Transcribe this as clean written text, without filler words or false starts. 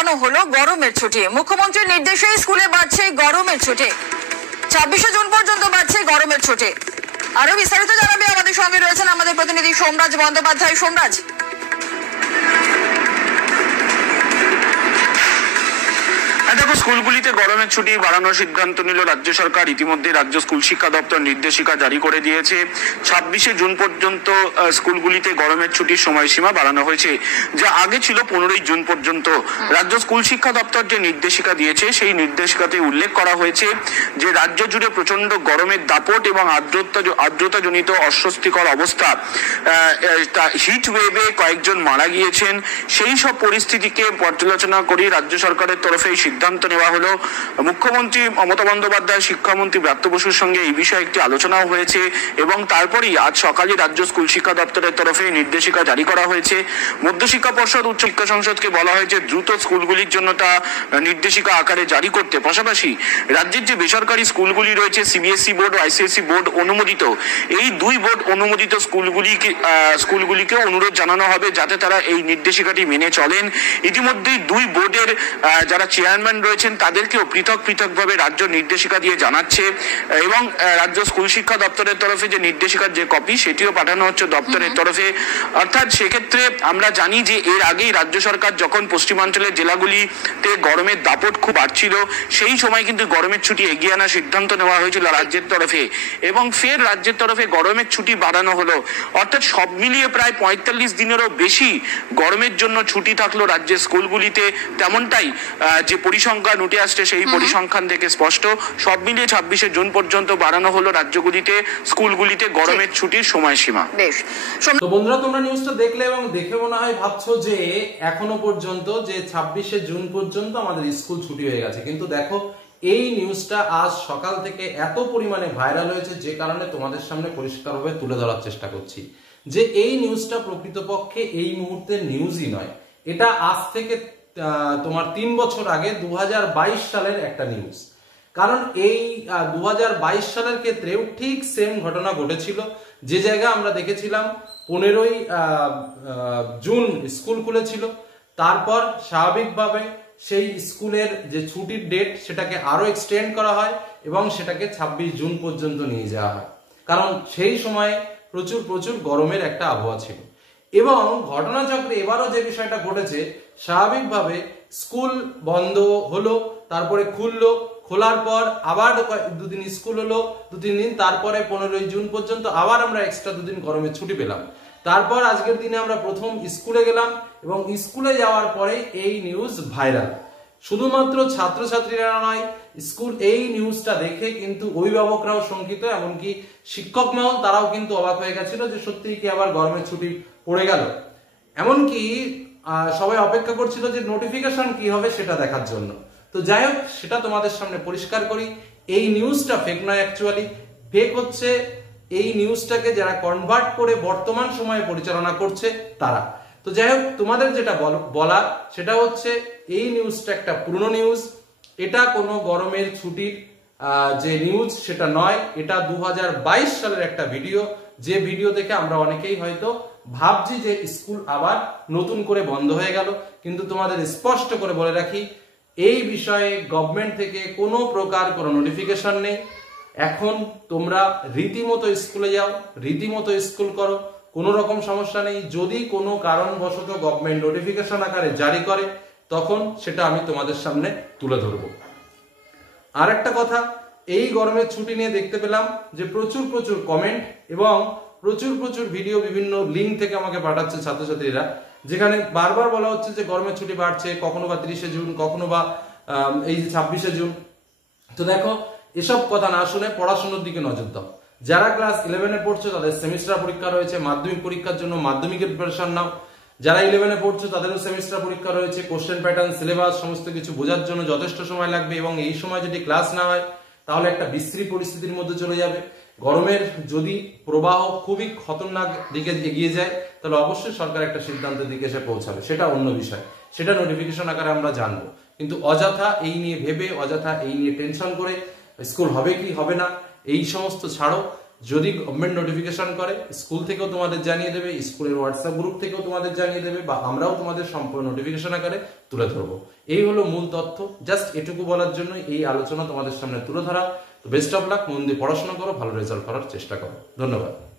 বাড়ানো হলো গরমের ছুটি। মুখ্যমন্ত্রীর নির্দেশে স্কুলে বাড়ছে গরমের ছুটি। 26শে জুন পর্যন্ত বাড়ছে গরমের ছুটি। আরো বিস্তারিত জানাবে আমাদের সঙ্গে রয়েছেন আমাদের প্রতিনিধি সোমরাজ বন্দ্যোপাধ্যায়। সোমরাজ, দেখো, স্কুলগুলিতে গরমের ছুটি বাড়ানোর সিদ্ধান্ত নিল রাজ্য সরকার। ইতিমধ্যে রাজ্য স্কুল শিক্ষা দপ্তর নির্দেশিকা জারি করে দিয়েছে। 26শে জুন পর্যন্ত স্কুলগুলিতে গরমের ছুটির সময়সীমা বাড়ানো হয়েছে, যা আগে ছিল 15ই জুন পর্যন্ত। রাজ্য স্কুল শিক্ষা দপ্তর যে নির্দেশিকা দিয়েছে সেই নির্দেশিকাতে উল্লেখ করা হয়েছে যে রাজ্য জুড়ে প্রচন্ড গরমের দাপট এবং আর্দ্রতাজনিত অস্বস্তিকর অবস্থা, হিট ওয়েভে কয়েকজন মারা গিয়েছেন। সেই সব পরিস্থিতিকে পর্যালোচনা করে রাজ্য সরকারের তরফে সিদ্ধান্ত নেওয়া হলো। মুখ্যমন্ত্রী মমতা বন্দ্যোপাধ্যায় শিক্ষামন্ত্রী ব্রাত্য বসুর সঙ্গে এই বিষয়ে একটি আলোচনাও হয়েছে এবং তারপরেই আজ সকালে রাজ্য স্কুল শিক্ষা দপ্তরের তরফে নির্দেশিকা জারি করা হয়েছে। মধ্যশিক্ষা পর্ষদ, উচ্চ শিক্ষা সংসদকে বলা হয়েছে দ্রুত স্কুলগুলির জন্য তা নির্দেশিকা আকারে জারি করতে। পাশাপাশি রাজ্যের যে বেসরকারি স্কুলগুলি রয়েছে, সিবিএসই বোর্ড ও আইসিএসই বোর্ড অনুমোদিত, এই দুই বোর্ড অনুমোদিত স্কুলগুলিকে অনুরোধ জানানো হবে যাতে তারা এই নির্দেশিকাটি মেনে চলেন। ইতিমধ্যেই দুই বোর্ডের যারা চেয়ারম্যান রয়েছেন তাদেরকেও পৃথকভাবে রাজ্য নির্দেশিকা দিয়ে জানাচ্ছে এবং রাজ্য স্কুল শিক্ষা দপ্তরের তরফে যে নির্দেশিকার যে কপি সেটিও পাঠানো হচ্ছে দপ্তরের তরফে। অর্থাৎ সেক্ষেত্রে আমরা জানি যে এর আগেই রাজ্য সরকার যখন পশ্চিমাঞ্চলের জেলাগুলিতে গরমের দাপট খুব বাড়ছিল, সেই সময় কিন্তু গরমের ছুটি এগিয়ে আনার সিদ্ধান্ত নেওয়া হয়েছিল রাজ্যের তরফে এবং ফের রাজ্যের তরফে গরমের ছুটি বাড়ানো হলো। অর্থাৎ সব মিলিয়ে প্রায় 45 দিনেরও বেশি গরমের জন্য ছুটি থাকলো রাজ্যের স্কুলগুলিতে। তেমনটাই যে পরিসংখ্যান উঠে আসছে সেই পরিসংখ্যান থেকে স্পষ্ট। সব মিলিয়ে 26শে জুন পর্যন্ত বাড়ানো হলো রাজ্যগুলিতে স্কুলগুলিতে গরমের ছুটির সময়সীমা। তো বন্ধুরা, তোমরা নিউজটা দেখলে এবং দেখে মনে হয় ভাবছো যে এখনো পর্যন্ত যে 26শে জুন পর্যন্ত আমাদের স্কুল ছুটি হয়ে গেছে, কিন্তু দেখো এই নিউজটা আজ সকাল থেকে এত পরিমাণে ভাইরাল হয়েছে যে কারণে তোমাদের সামনে পরিষ্কারভাবে তুলে ধরার চেষ্টা করছি যে এই নিউজটা প্রকৃতপক্ষে এই মুহূর্তের নিউজই নয়। এটা আজ থেকে তোমার 3 বছর আগে 2022 সালের একটা নিউজ। কারণ এই 2022 সালের ক্ষেত্রেও ঠিক সেম ঘটনা ঘটেছিল। যে জায়গায় আমরা দেখেছিলাম 15ই জুন স্কুল খুলেছিল, তারপর স্বাভাবিকভাবে সেই স্কুলের যে ছুটির ডেট সেটাকে আরো এক্সটেন্ড করা হয় এবং সেটাকে 26 জুন পর্যন্ত নিয়ে যাওয়া হয়, কারণ সেই সময় প্রচুর গরমের একটা আবহাওয়া ছিল। এবং ঘটনাচক্রে এবারও যে বিষয়টা ঘটেছে, স্বাভাবিকভাবে স্কুল বন্ধ হলো, তারপরে খুললো, খোলার পর আবার দুদিন স্কুল হলো, 2-3 দিন, তারপরে 15ই জুন পর্যন্ত আবার আমরা এক্সট্রা 2 দিন গরমের ছুটি পেলাম। তারপর আজকের দিনে আমরা প্রথম স্কুলে গেলাম এবং স্কুলে যাওয়ার পরে এই নিউজ ভাইরাল। শুধুমাত্র ছাত্রছাত্রীরা নয়, স্কুল এই নিউজটা দেখে কিন্তু অভিভাবকরাও শঙ্কিত, এমনকি শিক্ষক মহল তারাও কিন্তু অবাক হয়ে গেছিল যে সত্যিই কি আবার গরমের ছুটি পড়ে গেল। এমনকি সবাই অপেক্ষা করছিল যে নোটিফিকেশন কি হবে সেটা দেখার জন্য। তো যাই হোক, সেটা তোমাদের সামনে পরিষ্কার করি, এই নিউজটা ফেক নয়। অ্যাকচুয়ালি ফেক হচ্ছে এই নিউজটাকে যারা কনভার্ট করে বর্তমান সময়ে পরিচালনা করছে তারা। তো যাই হোক, তোমাদের যেটা বলার সেটা হচ্ছে এই নিউজটা একটা পুরনো নিউজ। এটা কোনো গরমের ছুটির যে নিউজ সেটা নয়, এটা 2022 সালের একটা ভিডিও, যে ভিডিও দেখে আমরা অনেকেই হয়তো ভাবছি যে স্কুল আবার নতুন করে বন্ধ হয়ে গেল। কিন্তু তোমাদের স্পষ্ট করে বলে রাখি, এই বিষয়ে গভর্নমেন্ট থেকে কোনো প্রকার কোনো নোটিফিকেশন নেই। এখন তোমরা রীতিমতো স্কুলে যাও, রীতিমতো স্কুল করো, কোনো রকম সমস্যা নেই। যদি কোনো কারণবশত গভর্নমেন্ট নোটিফিকেশন আকারে জারি করে তখন সেটা আমি তোমাদের সামনে তুলে ধরবো। আর একটা কথা, এই গরমের ছুটি নিয়ে দেখতে পেলাম যে প্রচুর কমেন্ট এবং প্রচুর ভিডিও বিভিন্ন লিঙ্ক থেকে আমাকে পাঠাচ্ছে ছাত্রছাত্রীরা, যেখানে বারবার বলা হচ্ছে যে গরমের ছুটি বাড়ছে, কখনো বা 30শে জুন, কখনো বা এই যে 26শে জুন। তো দেখো, এসব কথা না শুনে পড়াশোনার দিকে নজর দাও। যারা ক্লাস 11-এ পড়ছো তাদের সেমিস্টার পরীক্ষা রয়েছে, মাধ্যমিক পরীক্ষার জন্য মাধ্যমিকের প্রিপারেশন নাও। যারা 11-এ পড়ছো তাদেরও সেমিস্টার পরীক্ষা রয়েছে, কোশ্চেন প্যাটার্ন, সিলেবাস সমস্ত কিছু বোঝার জন্য যথেষ্ট সময় লাগবে এবং এই সময় যদি ক্লাস না হয় তাহলে একটা বিশ্রী পরিস্থিতির মধ্যে চলে যাবে। গরমের যদি প্রবাহ খুবই খতরনাক দিকে এগিয়ে যায় তাহলে অবশ্যই সরকার একটা সিদ্ধান্তের দিকে এসে পৌঁছাবে, সেটা অন্য বিষয়, সেটা নোটিফিকেশন আকারে আমরা জানবো। কিন্তু অযথা এই নিয়ে ভেবে, অযথা এই নিয়ে টেনশন করে স্কুল হবে কি হবে না এই সমস্ত ছাড়ো। যদি গভর্নমেন্ট নোটিফিকেশন করে স্কুল থেকেও তোমাদের জানিয়ে দেবে, স্কুলের হোয়াটসঅ্যাপ গ্রুপ থেকেও তোমাদের জানিয়ে দেবে, বা আমরাও তোমাদের সম্পূর্ণ নোটিফিকেশন আকারে তুলে ধরবো। এই হলো মূল তথ্য। জাস্ট এটুকু বলার জন্য এই আলোচনা তোমাদের সামনে তুলে ধরা। তো বেস্ট অফ লাক, মন দিয়ে পড়াশোনা করো, ভালো রেজাল্ট করার চেষ্টা করো। ধন্যবাদ।